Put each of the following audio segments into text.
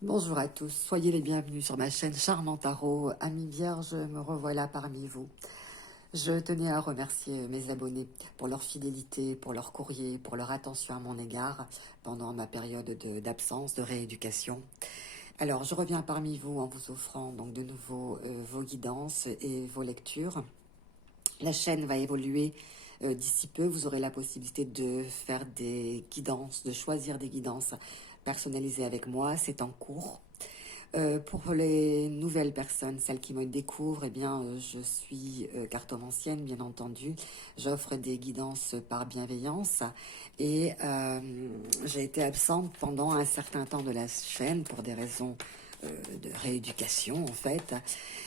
Bonjour à tous, soyez les bienvenus sur ma chaîne Charmant Tarot. Amis vierges, me revoilà parmi vous. Je tenais à remercier mes abonnés pour leur fidélité, pour leur courrier, pour leur attention à mon égard pendant ma période d'absence, de rééducation. Alors, je reviens parmi vous en vous offrant donc de nouveau vos guidances et vos lectures. La chaîne va évoluer d'ici peu. Vous aurez la possibilité de faire des guidances, de choisir des guidances personnalisées avec moi. C'est en cours. Pour les nouvelles personnes, celles qui me découvrent, eh bien, je suis cartomancienne, bien entendu. J'offre des guidances par bienveillance et j'ai été absente pendant un certain temps de la chaîne pour des raisons de rééducation, en fait.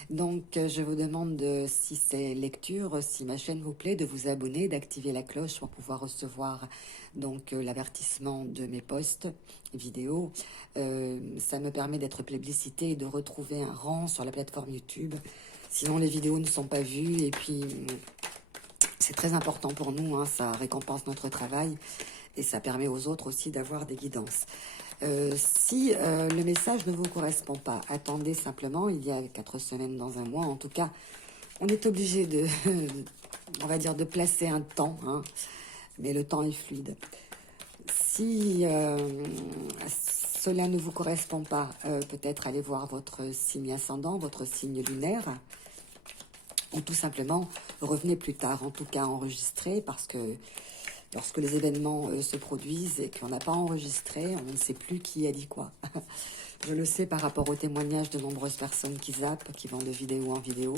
Donc, je vous demande, si c'est lecture, si ma chaîne vous plaît, de vous abonner, d'activer la cloche pour pouvoir recevoir donc l'avertissement de mes posts vidéo. Ça me permet d'être plébiscité et de retrouver un rang sur la plateforme YouTube. Sinon, les vidéos ne sont pas vues et puis c'est très important pour nous, hein, ça récompense notre travail et ça permet aux autres aussi d'avoir des guidances. Si le message ne vous correspond pas, attendez simplement, il y a 4 semaines dans un mois, en tout cas, on est obligé de, on va dire, de placer un temps, hein, mais le temps est fluide. Si cela ne vous correspond pas, peut-être allez voir votre signe ascendant, votre signe lunaire, ou tout simplement revenez plus tard, en tout cas enregistré, parce que lorsque les événements se produisent et qu'on n'a pas enregistré, on ne sait plus qui a dit quoi. Je le sais par rapport aux témoignages de nombreuses personnes qui zappent, qui vont de vidéo en vidéo.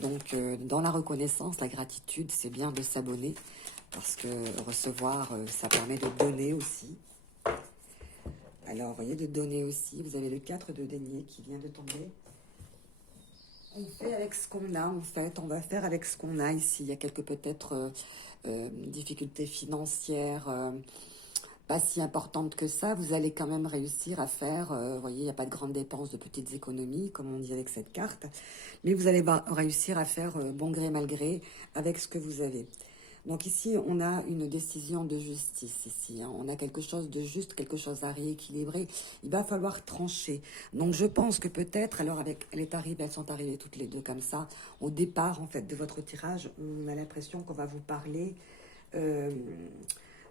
Donc, dans la reconnaissance, la gratitude, c'est bien de s'abonner, parce que recevoir, ça permet de donner aussi. Alors, vous voyez, de donner aussi. Vous avez le 4 de denier qui vient de tomber. On fait avec ce qu'on a, en fait. On va faire avec ce qu'on a ici. Il y a quelques peut-être difficultés financières, pas si importantes que ça. Vous allez quand même réussir à faire, vous voyez, il n'y a pas de grandes dépenses, de petites économies, comme on dit avec cette carte. Mais vous allez réussir à faire bon gré, mal gré, avec ce que vous avez. Donc ici, on a une décision de justice, ici, hein. On a quelque chose de juste, quelque chose à rééquilibrer. Il va falloir trancher. Donc je pense que peut-être, alors avec elles sont arrivées toutes les deux comme ça, au départ, en fait, de votre tirage, on a l'impression qu'on va vous parler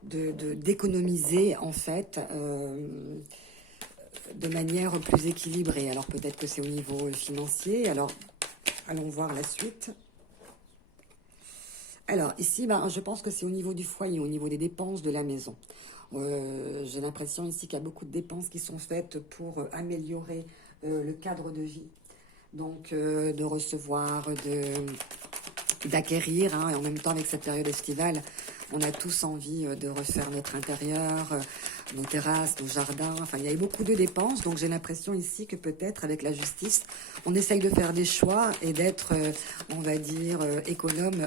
d'économiser, en fait, de manière plus équilibrée. Alors peut-être que c'est au niveau financier. Alors, allons voir la suite. Alors, ici, je pense que c'est au niveau du foyer, au niveau des dépenses de la maison. J'ai l'impression ici qu'il y a beaucoup de dépenses qui sont faites pour améliorer le cadre de vie. Donc, de recevoir, d'acquérir, hein, et en même temps, avec cette période estivale, on a tous envie de refaire notre intérieur, nos terrasses, nos jardins. Enfin, il y a eu beaucoup de dépenses, donc j'ai l'impression ici que peut-être avec la justice, on essaye de faire des choix et d'être, on va dire, économe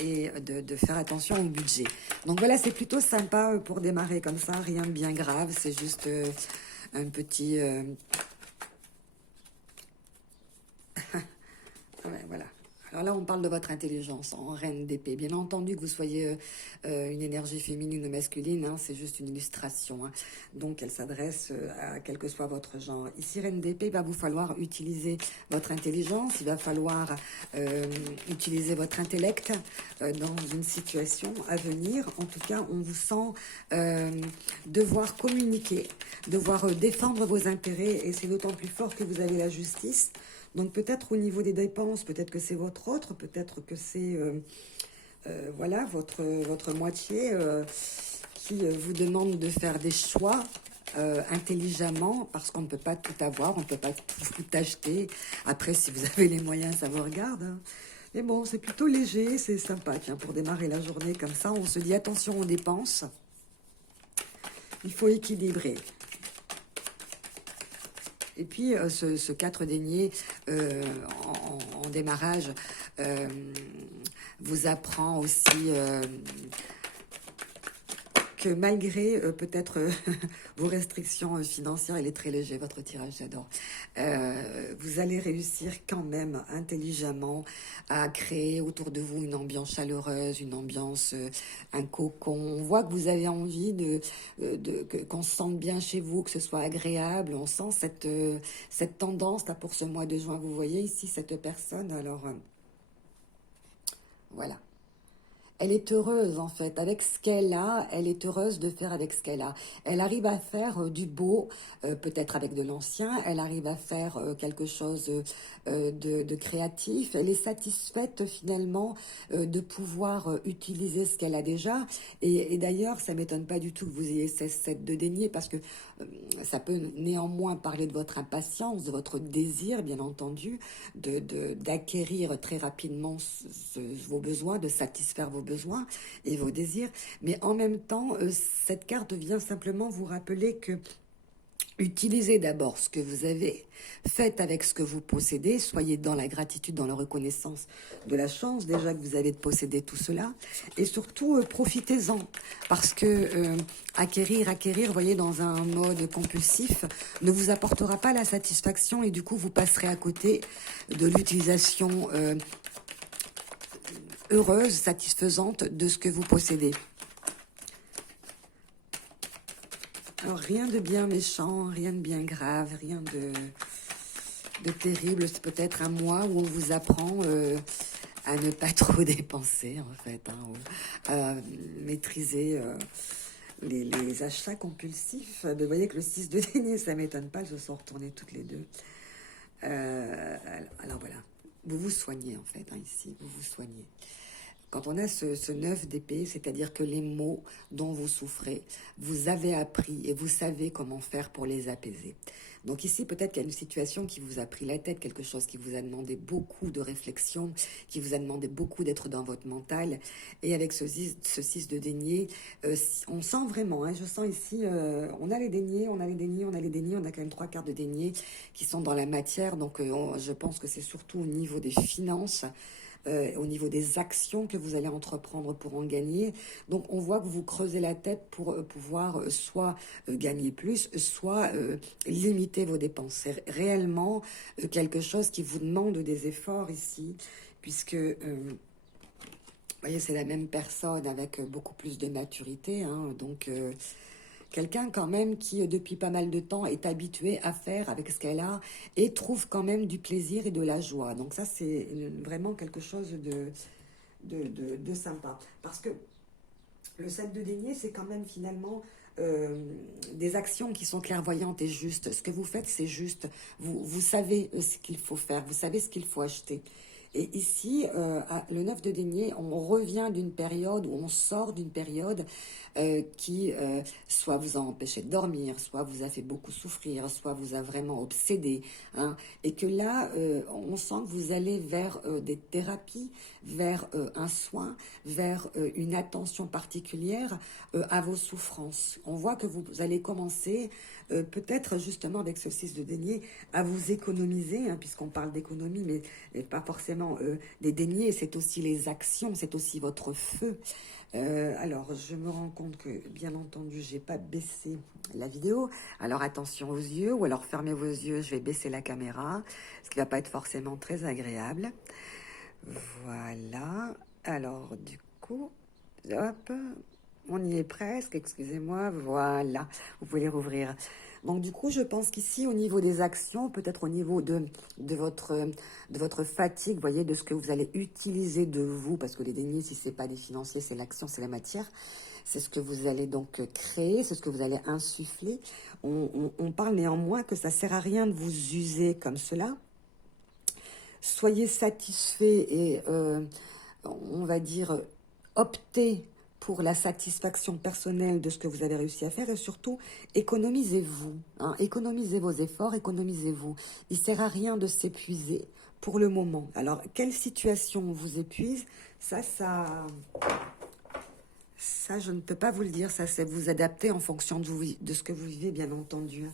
et de faire attention au budget. Donc voilà, c'est plutôt sympa pour démarrer comme ça, rien de bien grave, c'est juste un petit... ouais, voilà. Alors là, on parle de votre intelligence en reine d'épée. Bien entendu que vous soyez une énergie féminine ou masculine, hein, c'est juste une illustration, hein. Donc, elle s'adresse à quel que soit votre genre. Ici, reine d'épée, il va vous falloir utiliser votre intelligence, il va falloir utiliser votre intellect dans une situation à venir. En tout cas, on vous sent devoir communiquer, devoir défendre vos intérêts, et c'est d'autant plus fort que vous avez la justice. Donc peut-être au niveau des dépenses, peut-être que c'est votre autre, peut-être que c'est voilà, votre moitié qui vous demande de faire des choix intelligemment, parce qu'on ne peut pas tout avoir, on ne peut pas tout acheter. Après, si vous avez les moyens, ça vous regarde, hein. Mais bon, c'est plutôt léger, c'est sympa. Tiens, pour démarrer la journée comme ça, on se dit attention aux dépenses. Il faut équilibrer. Et puis, ce 4 deniers en démarrage vous apprend aussi que malgré peut-être vos restrictions financières, il est très léger votre tirage, j'adore. Vous allez réussir quand même intelligemment à créer autour de vous une ambiance chaleureuse, une ambiance, un cocon. On voit que vous avez envie qu'on se sente bien chez vous, que ce soit agréable. On sent cette tendance là pour ce mois de juin. Vous voyez ici cette personne, alors voilà. Elle est heureuse en fait, avec ce qu'elle a, elle est heureuse de faire avec ce qu'elle a. Elle arrive à faire du beau, peut-être avec de l'ancien, elle arrive à faire quelque chose de créatif. Elle est satisfaite finalement de pouvoir utiliser ce qu'elle a déjà. Et d'ailleurs, ça ne m'étonne pas du tout que vous ayez cette de dénier, parce que ça peut néanmoins parler de votre impatience, de votre désir, bien entendu, d'acquérir très rapidement vos besoins, de satisfaire vos besoins et vos désirs. Mais en même temps, cette carte vient simplement vous rappeler que utilisez d'abord ce que vous avez, faites avec ce que vous possédez, soyez dans la gratitude, dans la reconnaissance de la chance déjà que vous avez de posséder tout cela, et surtout profitez-en, parce que acquérir, vous voyez, dans un mode compulsif, ne vous apportera pas la satisfaction, et du coup vous passerez à côté de l'utilisation heureuse, satisfaisante de ce que vous possédez. Alors, rien de bien méchant, rien de bien grave, rien de terrible. C'est peut-être un mois où on vous apprend à ne pas trop dépenser, en fait, hein, à maîtriser les achats compulsifs. Mais vous voyez que le 6 de denier, ça ne m'étonne pas, elles se sont retournées toutes les deux. Alors voilà, vous vous soignez, en fait, hein, ici, vous vous soignez. Quand on a ce 9 d'épée, c'est-à-dire que les maux dont vous souffrez, vous avez appris et vous savez comment faire pour les apaiser. Donc ici, peut-être qu'il y a une situation qui vous a pris la tête, quelque chose qui vous a demandé beaucoup de réflexion, qui vous a demandé beaucoup d'être dans votre mental. Et avec ce 6 de denier, on sent vraiment, hein, je sens ici, on a les deniers, on a quand même 3 cartes de denier qui sont dans la matière. Donc je pense que c'est surtout au niveau des finances, au niveau des actions que vous allez entreprendre pour en gagner. Donc on voit que vous creusez la tête pour pouvoir soit gagner plus, soit limiter vos dépenses. C'est réellement quelque chose qui vous demande des efforts ici, puisque vous voyez, c'est la même personne avec beaucoup plus de maturité, hein, donc quelqu'un quand même qui, depuis pas mal de temps, est habitué à faire avec ce qu'elle a et trouve quand même du plaisir et de la joie. Donc ça, c'est vraiment quelque chose de sympa. Parce que le 7 de denier, c'est quand même finalement des actions qui sont clairvoyantes et justes. Ce que vous faites, c'est juste. Vous savez ce qu'il faut faire, vous savez ce qu'il faut acheter. Et ici, le 9 de denier, on revient d'une période, où on sort d'une période qui soit vous a empêché de dormir, soit vous a fait beaucoup souffrir, soit vous a vraiment obsédé, hein, et que là, on sent que vous allez vers des thérapies, vers un soin, vers une attention particulière à vos souffrances. On voit que vous allez commencer, peut-être justement avec ce 6 de denier, à vous économiser, hein, puisqu'on parle d'économie, mais pas forcément des deniers, c'est aussi les actions, c'est aussi votre feu. Alors, je me rends compte que, bien entendu, j'ai pas baissé la vidéo. Alors, attention aux yeux, ou alors fermez vos yeux, je vais baisser la caméra, ce qui va pas être forcément très agréable. Voilà. Alors, du coup, hop, on y est presque, excusez-moi, voilà. Vous pouvez les rouvrir. Donc, du coup, je pense qu'ici, au niveau des actions, peut-être au niveau de votre fatigue, vous voyez, de ce que vous allez utiliser de vous, parce que les deniers, si c'est pas des financiers, c'est l'action, c'est la matière. C'est ce que vous allez donc créer, c'est ce que vous allez insuffler. On parle néanmoins que ça sert à rien de vous user comme cela. Soyez satisfait et, on va dire, optez pour la satisfaction personnelle de ce que vous avez réussi à faire, et surtout, économisez-vous, hein, économisez vos efforts, économisez-vous. Il ne sert à rien de s'épuiser pour le moment. Alors, quelle situation vous épuise? Ça, je ne peux pas vous le dire. Ça, c'est vous adapter en fonction de ce que vous vivez, bien entendu.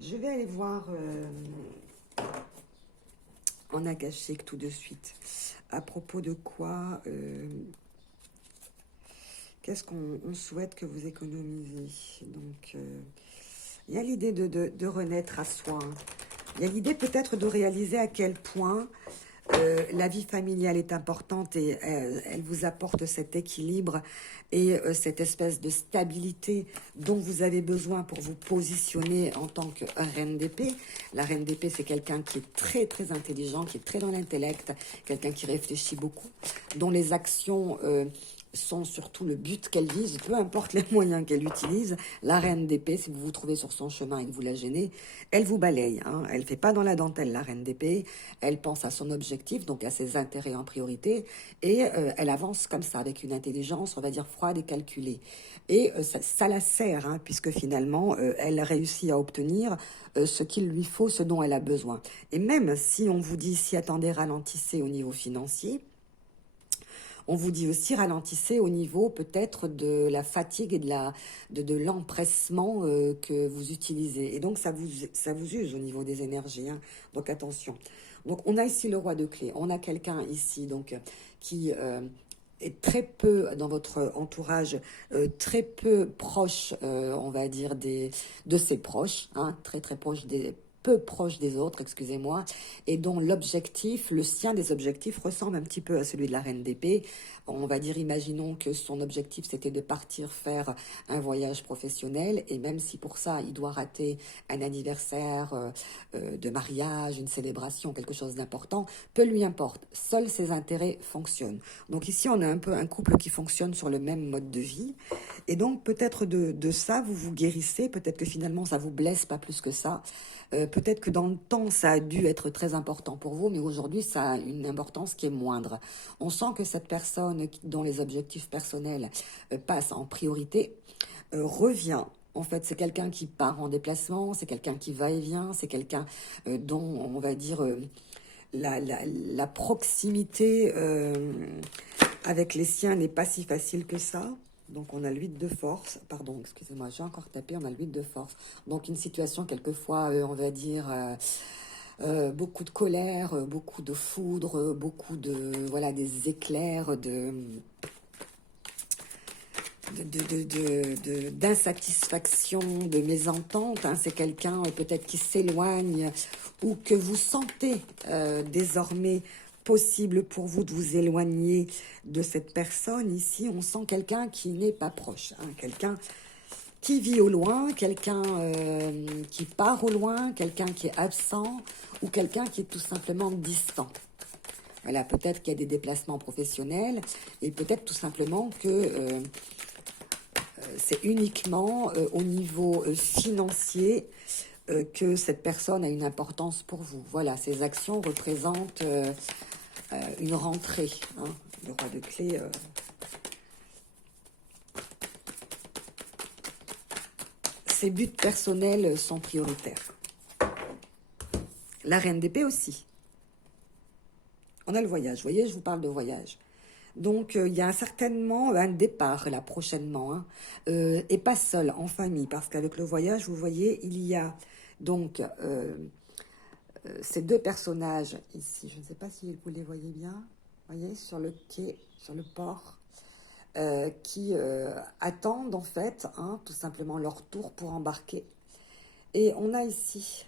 Je vais aller voir en akashique tout de suite. À propos de quoi Qu'est-ce qu'on souhaite que vous économisez? Donc, il y a l'idée de renaître à soi. Il y a l'idée peut-être de réaliser à quel point la vie familiale est importante et elle vous apporte cet équilibre et cette espèce de stabilité dont vous avez besoin pour vous positionner en tant que reine d'épée. La reine d'épée, c'est quelqu'un qui est très très intelligent, qui est très dans l'intellect, quelqu'un qui réfléchit beaucoup, dont les actions sont surtout le but qu'elle vise, peu importe les moyens qu'elle utilise. La reine d'épée, si vous vous trouvez sur son chemin et que vous la gênez, elle vous balaye. Hein. Elle ne fait pas dans la dentelle, la reine d'épée. Elle pense à son objectif, donc à ses intérêts en priorité, et elle avance comme ça, avec une intelligence, on va dire, froide et calculée. Et ça la sert, hein, puisque finalement, elle réussit à obtenir ce qu'il lui faut, ce dont elle a besoin. Et même si on vous dit, si attendez, ralentissez au niveau financier, on vous dit aussi ralentissez au niveau peut-être de la fatigue et de l'empressement que vous utilisez. Et donc ça vous use au niveau des énergies. Hein. Donc attention. Donc on a ici le roi de clés. On a quelqu'un ici donc qui est très peu dans votre entourage, très peu proche, on va dire, de ses proches, hein, très très proche des peu proche des autres, excusez-moi, et dont l'objectif, le sien des objectifs, ressemble un petit peu à celui de la reine d'épée. On va dire, imaginons que son objectif, c'était de partir faire un voyage professionnel, et même si pour ça, il doit rater un anniversaire de mariage, une célébration, quelque chose d'important, peu lui importe. Seuls ses intérêts fonctionnent. Donc ici, on a un peu un couple qui fonctionne sur le même mode de vie, et donc peut-être de ça, vous vous guérissez, peut-être que finalement, ça vous blesse pas plus que ça. Peut-être que dans le temps, ça a dû être très important pour vous, mais aujourd'hui, ça a une importance qui est moindre. On sent que cette personne dont les objectifs personnels passent en priorité revient. En fait, c'est quelqu'un qui part en déplacement, c'est quelqu'un qui va et vient, c'est quelqu'un dont, on va dire, la proximité avec les siens n'est pas si facile que ça. Donc on a l'huile de force, pardon, excusez-moi, j'ai encore tapé, on a l'huile de force. Donc une situation quelquefois, on va dire, beaucoup de colère, beaucoup de foudre, beaucoup de, voilà, des éclairs d'insatisfaction, de mésentente. Hein. C'est quelqu'un peut-être qui s'éloigne ou que vous sentez désormais possible pour vous de vous éloigner de cette personne. Ici, on sent quelqu'un qui n'est pas proche, hein. Quelqu'un qui vit au loin, quelqu'un qui part au loin, quelqu'un qui est absent ou quelqu'un qui est tout simplement distant. Voilà, peut-être qu'il y a des déplacements professionnels et peut-être tout simplement que c'est uniquement au niveau financier que cette personne a une importance pour vous. Voilà, ces actions représentent une rentrée. Hein. Le roi de clés. Ses buts personnels sont prioritaires. La reine d'épée aussi. On a le voyage. Vous voyez, je vous parle de voyage. Donc, il y a certainement un départ là prochainement. Hein. Et pas seul, en famille. Parce qu'avec le voyage, vous voyez, il y a donc ces deux personnages ici. Je ne sais pas si vous les voyez bien. Vous voyez, sur le quai, sur le port. Qui attendent en fait, hein, tout simplement leur tour pour embarquer. Et on a ici,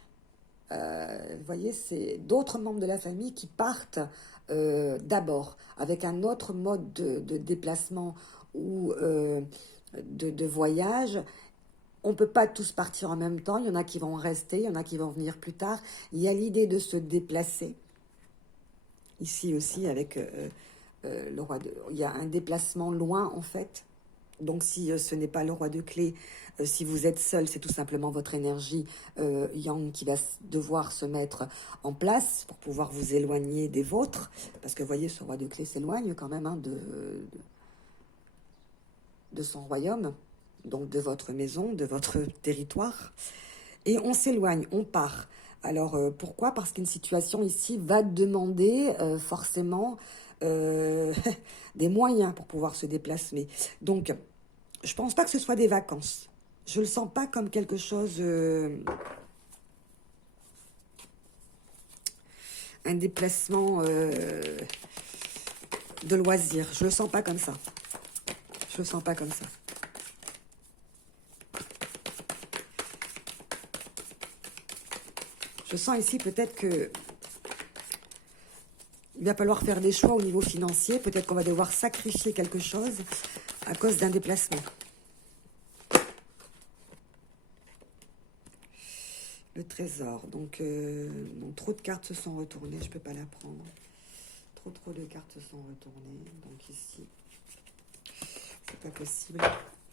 vous voyez, c'est d'autres membres de la famille qui partent d'abord avec un autre mode de déplacement ou de voyage. On ne peut pas tous partir en même temps, il y en a qui vont rester, il y en a qui vont venir plus tard. Il y a l'idée de se déplacer, ici aussi avec... le roi il y a un déplacement loin en fait. Donc si ce n'est pas le roi de clés, si vous êtes seul, c'est tout simplement votre énergie yang qui va devoir se mettre en place pour pouvoir vous éloigner des vôtres. Parce que vous voyez, ce roi de clés s'éloigne quand même hein, de son royaume, donc de votre maison, de votre territoire. Et on s'éloigne, on part. Alors pourquoi? Parce qu'une situation ici va demander forcément des moyens pour pouvoir se déplacer. Donc, je pense pas que ce soit des vacances. Je le sens pas comme quelque chose... un déplacement de loisir. Je le sens pas comme ça. Je le sens pas comme ça. Je sens ici peut-être que il va falloir faire des choix au niveau financier. Peut-être qu'on va devoir sacrifier quelque chose à cause d'un déplacement. Le trésor. Donc, bon, trop de cartes se sont retournées. Je ne peux pas la prendre. Trop de cartes se sont retournées. Donc ici, c'est pas possible.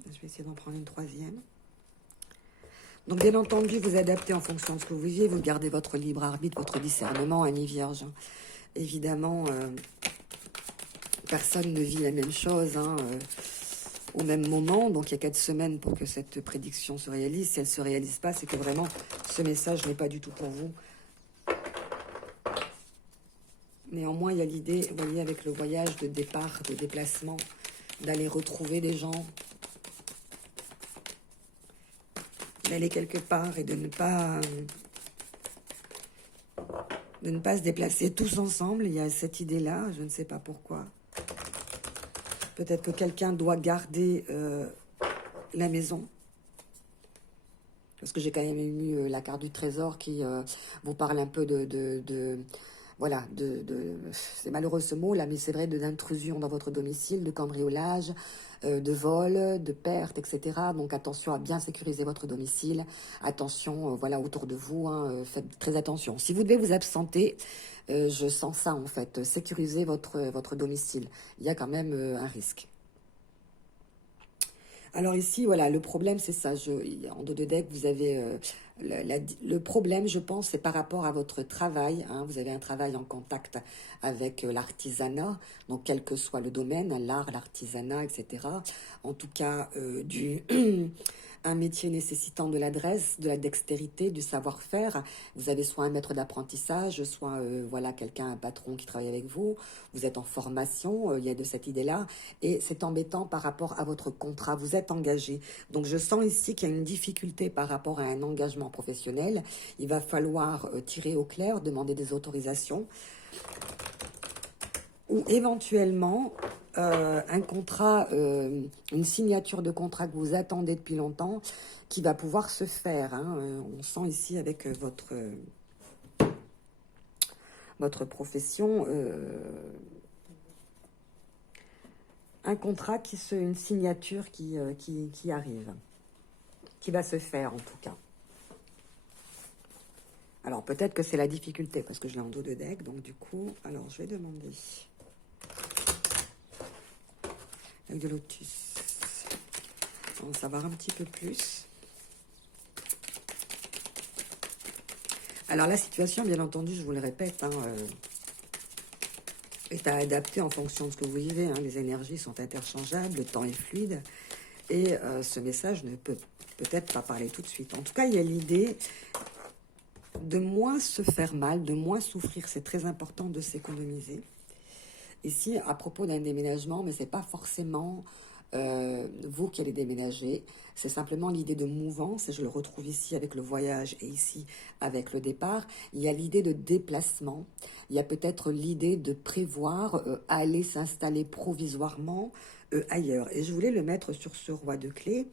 Je vais essayer d'en prendre une troisième. Donc, bien entendu, vous adaptez en fonction de ce que vous vivez. Vous gardez votre libre arbitre, votre discernement, Amis Vierge. Évidemment, personne ne vit la même chose au même moment. Donc, il y a 4 semaines pour que cette prédiction se réalise. Si elle ne se réalise pas, c'est que vraiment, ce message n'est pas du tout pour vous. Néanmoins, il y a l'idée, vous voyez, avec le voyage de départ, de déplacement, d'aller retrouver des gens, d'aller quelque part et de ne pas se déplacer tous ensemble. Il y a cette idée-là, je ne sais pas pourquoi. Peut-être que quelqu'un doit garder la maison. Parce que j'ai quand même eu la carte du trésor qui vous parle un peu voilà, c'est malheureux ce mot là, mais c'est vrai, d'intrusion dans votre domicile, de cambriolage, de vol, de perte, etc. Donc attention à bien sécuriser votre domicile. Attention, voilà, autour de vous, faites très attention. Si vous devez vous absenter, je sens ça en fait, sécuriser votre domicile. Il y a quand même un risque. Alors ici, voilà, le problème, c'est ça. En dos de deck, vous avez... le problème, je pense, c'est par rapport à votre travail. Vous avez un travail en contact avec l'artisanat, donc quel que soit le domaine, l'art, l'artisanat, etc. En tout cas, un métier nécessitant de l'adresse, de la dextérité, du savoir-faire. Vous avez soit un maître d'apprentissage, soit voilà, quelqu'un, un patron qui travaille avec vous. Vous êtes en formation, il y a de cette idée-là. Et c'est embêtant par rapport à votre contrat. Vous êtes engagé. Donc je sens ici qu'il y a une difficulté par rapport à un engagement professionnel. Il va falloir tirer au clair, demander des autorisations. Ou éventuellement un contrat, une signature de contrat que vous attendez depuis longtemps, qui va pouvoir se faire. On sent ici avec votre profession un contrat une signature qui arrive, qui va se faire en tout cas. Alors peut-être que c'est la difficulté parce que je l'ai en dos de deck, donc du coup, alors je vais demander. Avec de lotus. On va en savoir un petit peu plus. Alors la situation, bien entendu, je vous le répète, est à adapter en fonction de ce que vous vivez. Les énergies sont interchangeables, le temps est fluide. Et ce message ne peut peut-être pas parler tout de suite. En tout cas, il y a l'idée de moins se faire mal, de moins souffrir. C'est très important de s'économiser. Ici, à propos d'un déménagement, mais ce n'est pas forcément vous qui allez déménager, c'est simplement l'idée de mouvance, et je le retrouve ici avec le voyage et ici avec le départ. Il y a l'idée de déplacement, il y a peut-être l'idée de prévoir aller s'installer provisoirement ailleurs. Et je voulais le mettre sur ce roi de clés.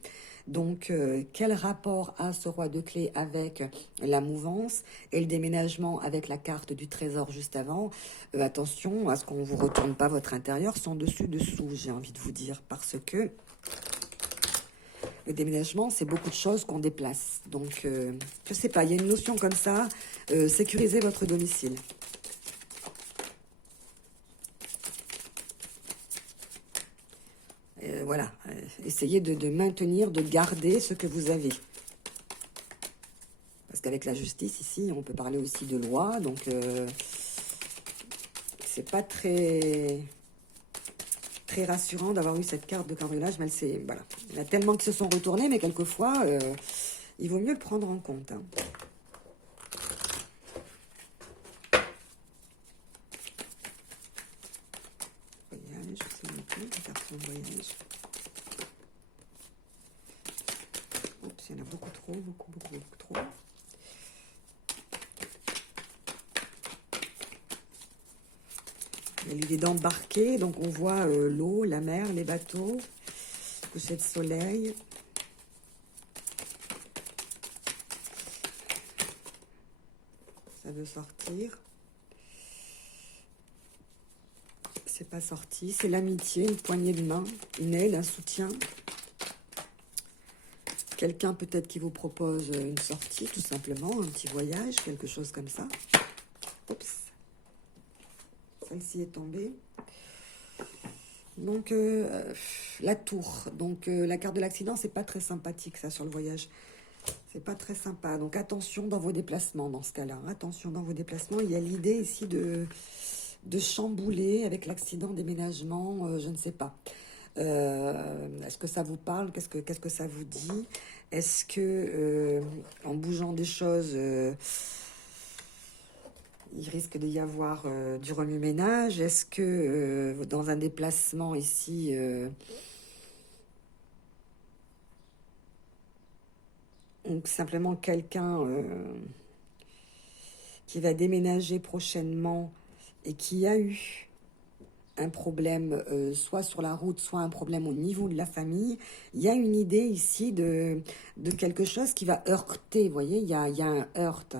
Donc, quel rapport a ce roi de clés avec la mouvance et le déménagement avec la carte du trésor juste avant? Attention à ce qu'on ne vous retourne pas votre intérieur sans dessus-dessous, j'ai envie de vous dire, parce que le déménagement, c'est beaucoup de choses qu'on déplace. Donc, je ne sais pas, il y a une notion comme ça, sécuriser votre domicile. Voilà, essayez de maintenir, de garder ce que vous avez. Parce qu'avec la justice, ici, on peut parler aussi de loi, donc c'est pas très rassurant d'avoir eu cette carte de cambriolage, mais voilà. Il y en a tellement qui se sont retournés, mais quelquefois, il vaut mieux le prendre en compte. Voyage, c'est une carte de voyage. Oups, il y en a beaucoup trop, beaucoup trop. Il y a l'idée d'embarquer, donc on voit l'eau, la mer, les bateaux. coucher de soleil. Ça veut sortir. C'est pas sorti. C'est l'amitié, une poignée de main, une aide, un soutien. Quelqu'un peut-être qui vous propose une sortie, tout simplement, un petit voyage, quelque chose comme ça. Oups. Celle-ci est tombée. Donc, la tour. Donc, la carte de l'accident, c'est pas très sympathique, ça, sur le voyage. C'est pas très sympa. Donc, attention dans vos déplacements, dans ce cas-là. Attention dans vos déplacements. Il y a l'idée ici de chambouler avec l'accident, déménagement, je ne sais pas. Est-ce que ça vous parle? Qu'est-ce que ça vous dit? Est-ce que, en bougeant des choses... il risque d'y avoir du remue-ménage. Est-ce que dans un déplacement ici, donc simplement quelqu'un qui va déménager prochainement et qui a eu un problème soit sur la route, soit un problème au niveau de la famille, il y a une idée ici de quelque chose qui va heurter, vous voyez, il y a un heurt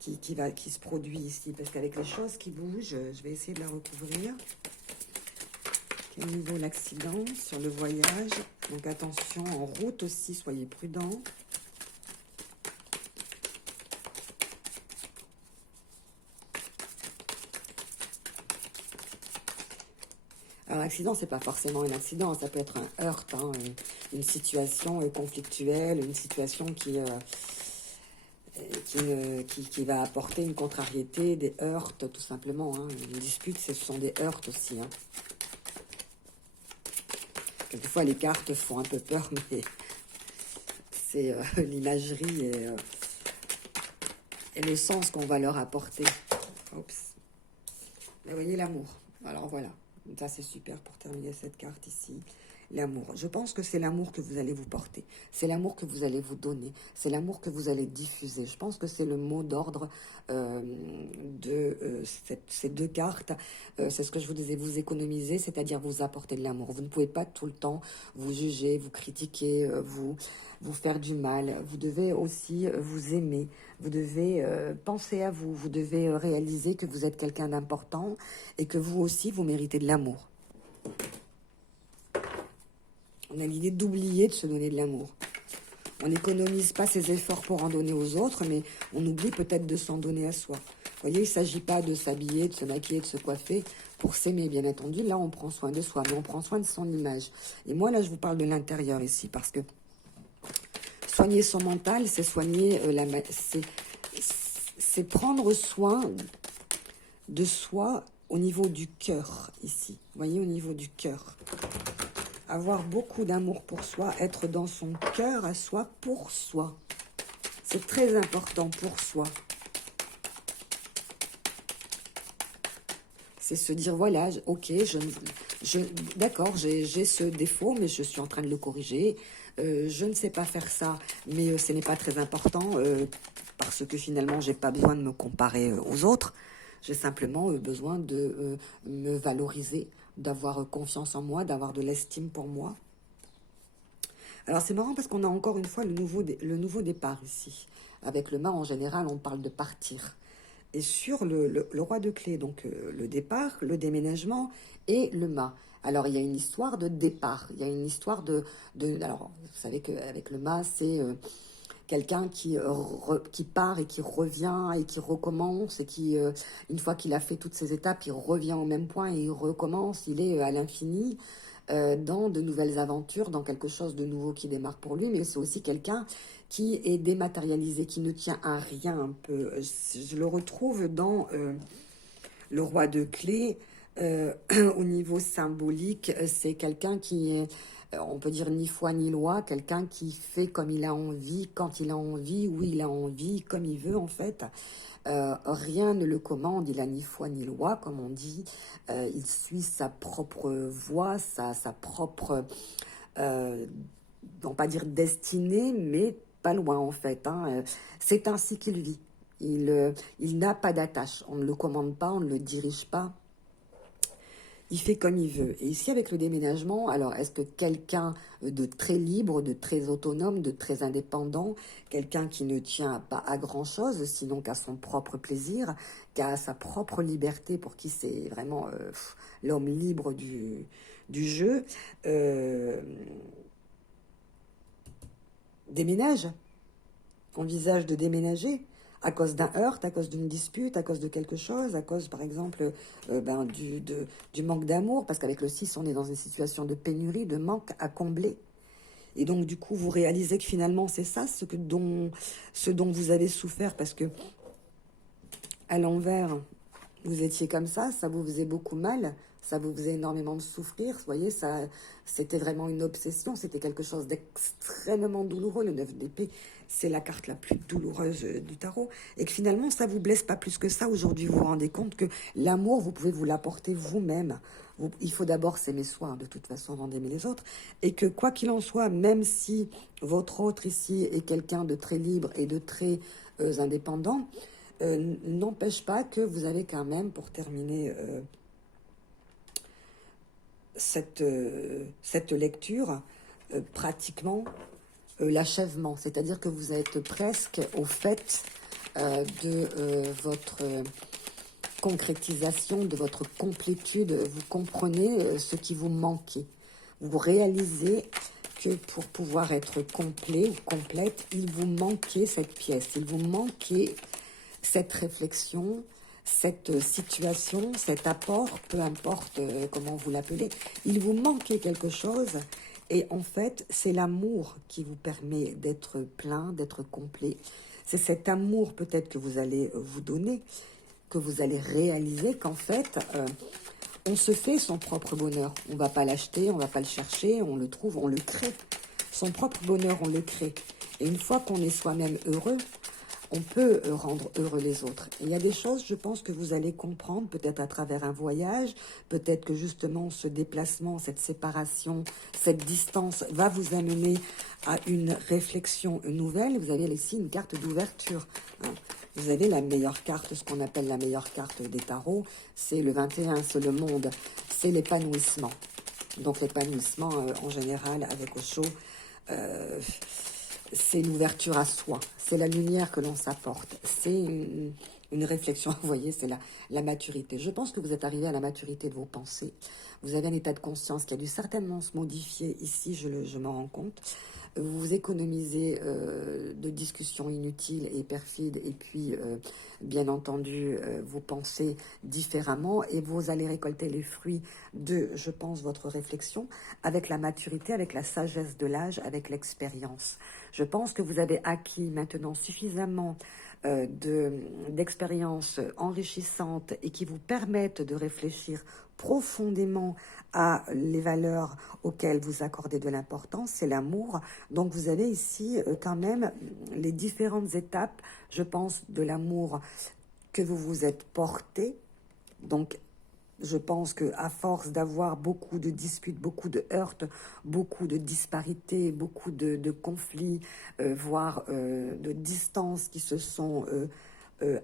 qui se produit ici, parce qu'avec les choses qui bougent, je vais essayer de la recouvrir. Quel niveau l'accident sur le voyage? Donc attention, en route aussi, soyez prudents. Alors l'accident, c'est pas forcément un accident, ça peut être un heurt, hein, une situation conflictuelle, une situation qui va apporter une contrariété, des heurts, tout simplement. Hein. Une dispute, ce sont des heurts aussi. Hein. Quelquefois, les cartes font un peu peur, mais c'est l'imagerie et le sens qu'on va leur apporter. Oups. Vous voyez l'amour. Alors voilà, ça c'est super pour terminer cette carte ici. L'amour. Je pense que c'est l'amour que vous allez vous porter. C'est l'amour que vous allez vous donner. C'est l'amour que vous allez diffuser. Je pense que c'est le mot d'ordre de ces deux cartes. C'est ce que je vous disais, vous économiser, c'est-à-dire vous apporter de l'amour. Vous ne pouvez pas tout le temps vous juger, vous critiquer, vous faire du mal. Vous devez aussi vous aimer. Vous devez penser à vous. Vous devez réaliser que vous êtes quelqu'un d'important et que vous aussi, vous méritez de l'amour. On a l'idée d'oublier de se donner de l'amour. On n'économise pas ses efforts pour en donner aux autres, mais on oublie peut-être de s'en donner à soi. Vous voyez, il ne s'agit pas de s'habiller, de se maquiller, de se coiffer pour s'aimer, bien entendu. Là, on prend soin de soi, mais on prend soin de son image. Et moi, là, je vous parle de l'intérieur ici, parce que soigner son mental, c'est soigner c'est prendre soin de soi au niveau du cœur, ici. Vous voyez, au niveau du cœur. Avoir beaucoup d'amour pour soi, être dans son cœur à soi, pour soi. C'est très important pour soi. C'est se dire, voilà, ok, d'accord, j'ai ce défaut, mais je suis en train de le corriger. Je ne sais pas faire ça, mais ce n'est pas très important, parce que finalement, j'ai pas besoin de me comparer aux autres. J'ai simplement besoin de me valoriser, d'avoir confiance en moi, d'avoir de l'estime pour moi. Alors c'est marrant parce qu'on a encore une fois le nouveau départ ici. Avec le mât, en général, on parle de partir. Et sur le roi de clés, donc le départ, le déménagement et le mât. Alors il y a une histoire de départ, il y a une histoire alors vous savez qu'avec le mât, c'est... quelqu'un qui part et qui revient et qui recommence et qui, une fois qu'il a fait toutes ces étapes, il revient au même point et il recommence, il est à l'infini dans de nouvelles aventures, dans quelque chose de nouveau qui démarre pour lui, mais c'est aussi quelqu'un qui est dématérialisé, qui ne tient à rien un peu. Je le retrouve dans le roi de clés, au niveau symbolique, c'est quelqu'un qui est... on peut dire ni foi ni loi, quelqu'un qui fait comme il a envie, quand il a envie, où il a envie, comme il veut en fait. Rien ne le commande, il a ni foi ni loi, comme on dit. Il suit sa propre voie, sa propre, non pas dire destinée, mais pas loin en fait. Hein. C'est ainsi qu'il vit. Il n'a pas d'attache, on ne le commande pas, on ne le dirige pas. il fait comme il veut. Et ici, avec le déménagement, alors est-ce que quelqu'un de très libre, de très autonome, de très indépendant, quelqu'un qui ne tient pas à grand-chose, sinon qu'à son propre plaisir, qu'à sa propre liberté, pour qui c'est vraiment l'homme libre du jeu, euh, déménage, envisage de déménager à cause d'un heurt, à cause d'une dispute, à cause de quelque chose, à cause, par exemple, du manque d'amour, parce qu'avec le 6, on est dans une situation de pénurie, de manque à combler. Et donc, du coup, vous réalisez que finalement, c'est ça ce dont vous avez souffert, parce que à l'envers, vous étiez comme ça vous faisait beaucoup mal, ça vous faisait énormément de souffrir. Vous voyez, ça, c'était vraiment une obsession, c'était quelque chose d'extrêmement douloureux. Le 9 d'épée, c'est la carte la plus douloureuse du tarot. Et que finalement, ça vous blesse pas plus que ça. Aujourd'hui, vous vous rendez compte que l'amour, vous pouvez vous l'apporter vous-même. Il faut d'abord s'aimer soi, de toute façon, avant d'aimer les autres. Et que quoi qu'il en soit, même si votre autre ici est quelqu'un de très libre et de très indépendant, n'empêche pas que vous avez quand même, pour terminer cette lecture, pratiquement l'achèvement. C'est-à-dire que vous êtes presque au fait de votre concrétisation, de votre complétude. Vous comprenez ce qui vous manquait. Vous réalisez que pour pouvoir être complet ou complète, il vous manquait cette pièce, il vous manquait cette réflexion, cette situation, cet apport, peu importe comment vous l'appelez, il vous manquait quelque chose. Et en fait, c'est l'amour qui vous permet d'être plein, d'être complet. C'est cet amour peut-être que vous allez vous donner, que vous allez réaliser qu'en fait, on se fait son propre bonheur. On ne va pas l'acheter, on ne va pas le chercher, on le trouve, on le crée. Son propre bonheur, on le crée. Et une fois qu'on est soi-même heureux, on peut rendre heureux les autres. Et il y a des choses, je pense, que vous allez comprendre, peut-être à travers un voyage, peut-être que justement ce déplacement, cette séparation, cette distance va vous amener à une réflexion nouvelle. Vous avez ici une carte d'ouverture. Hein. Vous avez la meilleure carte, ce qu'on appelle la meilleure carte des tarots, c'est le 21, c'est le monde, c'est l'épanouissement. Donc l'épanouissement, en général, avec Osho, c'est l'ouverture à soi, c'est la lumière que l'on s'apporte, c'est une réflexion, vous voyez, c'est la maturité. Je pense que vous êtes arrivé à la maturité de vos pensées. Vous avez un état de conscience qui a dû certainement se modifier ici, je m'en rends compte. Vous vous économisez de discussions inutiles et perfides, et puis, bien entendu, vous pensez différemment, et vous allez récolter les fruits de, je pense, votre réflexion, avec la maturité, avec la sagesse de l'âge, avec l'expérience. Je pense que vous avez acquis maintenant suffisamment d'expériences enrichissantes et qui vous permettent de réfléchir profondément à les valeurs auxquelles vous accordez de l'importance, c'est l'amour. Donc vous avez ici quand même les différentes étapes, je pense, de l'amour que vous vous êtes porté. Donc je pense qu'à force d'avoir beaucoup de disputes, beaucoup de heurts, beaucoup de disparités, beaucoup de conflits, voire de distances qui se sont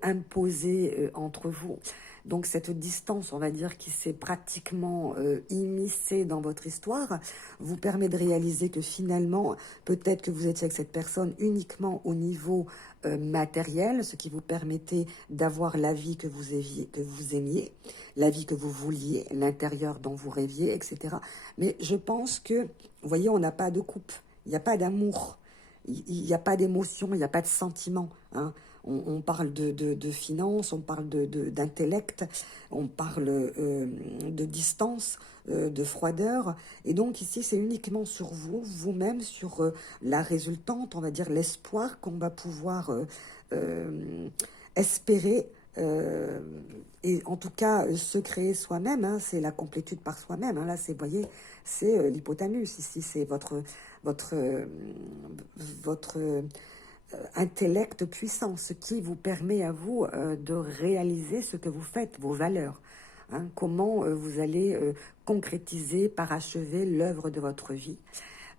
imposées entre vous, donc cette distance, on va dire, qui s'est pratiquement immiscée dans votre histoire, vous permet de réaliser que finalement, peut-être que vous étiez avec cette personne uniquement au niveau matériel, ce qui vous permettait d'avoir la vie que vous aimiez, la vie que vous vouliez, l'intérieur dont vous rêviez, etc. Mais je pense que, vous voyez, on n'a pas de coupe, il n'y a pas d'amour, il n'y a pas d'émotion, il n'y a pas de sentiment, hein. On parle de finances, on parle d'intellect, on parle de distance, de froideur. Et donc ici, c'est uniquement sur vous, vous-même, sur la résultante, on va dire l'espoir qu'on va pouvoir espérer. Et en tout cas, se créer soi-même, hein, c'est la complétude par soi-même. Hein, là, vous voyez, c'est l'hypothalamus. Ici, c'est votre intellect puissant, ce qui vous permet à vous de réaliser ce que vous faites, vos valeurs. Hein, comment vous allez concrétiser, parachever l'œuvre de votre vie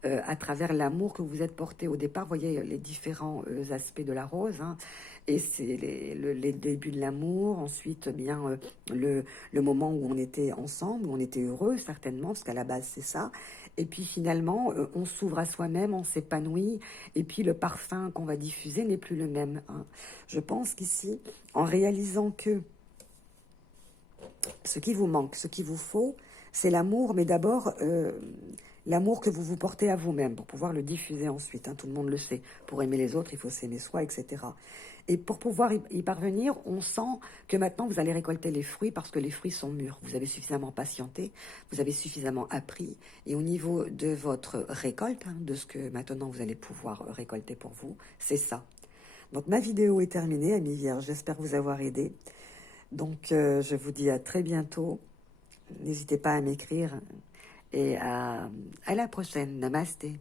à travers l'amour que vous êtes porté au départ. Vous voyez les différents aspects de la rose. Hein. Et c'est les débuts de l'amour, ensuite bien le moment où on était ensemble, où on était heureux certainement, parce qu'à la base c'est ça. Et puis finalement, on s'ouvre à soi-même, on s'épanouit, et puis le parfum qu'on va diffuser n'est plus le même, hein. Je pense qu'ici, en réalisant que ce qui vous manque, ce qu'il vous faut, c'est l'amour, mais d'abord l'amour que vous vous portez à vous-même pour pouvoir le diffuser ensuite, hein, tout le monde le sait. Pour aimer les autres, il faut s'aimer soi, etc. Et pour pouvoir y parvenir, on sent que maintenant vous allez récolter les fruits parce que les fruits sont mûrs. Vous avez suffisamment patienté, vous avez suffisamment appris. Et au niveau de votre récolte, hein, de ce que maintenant vous allez pouvoir récolter pour vous, c'est ça. Donc ma vidéo est terminée, amis vierges. J'espère vous avoir aidé. Donc je vous dis à très bientôt. N'hésitez pas à m'écrire et à la prochaine. Namasté.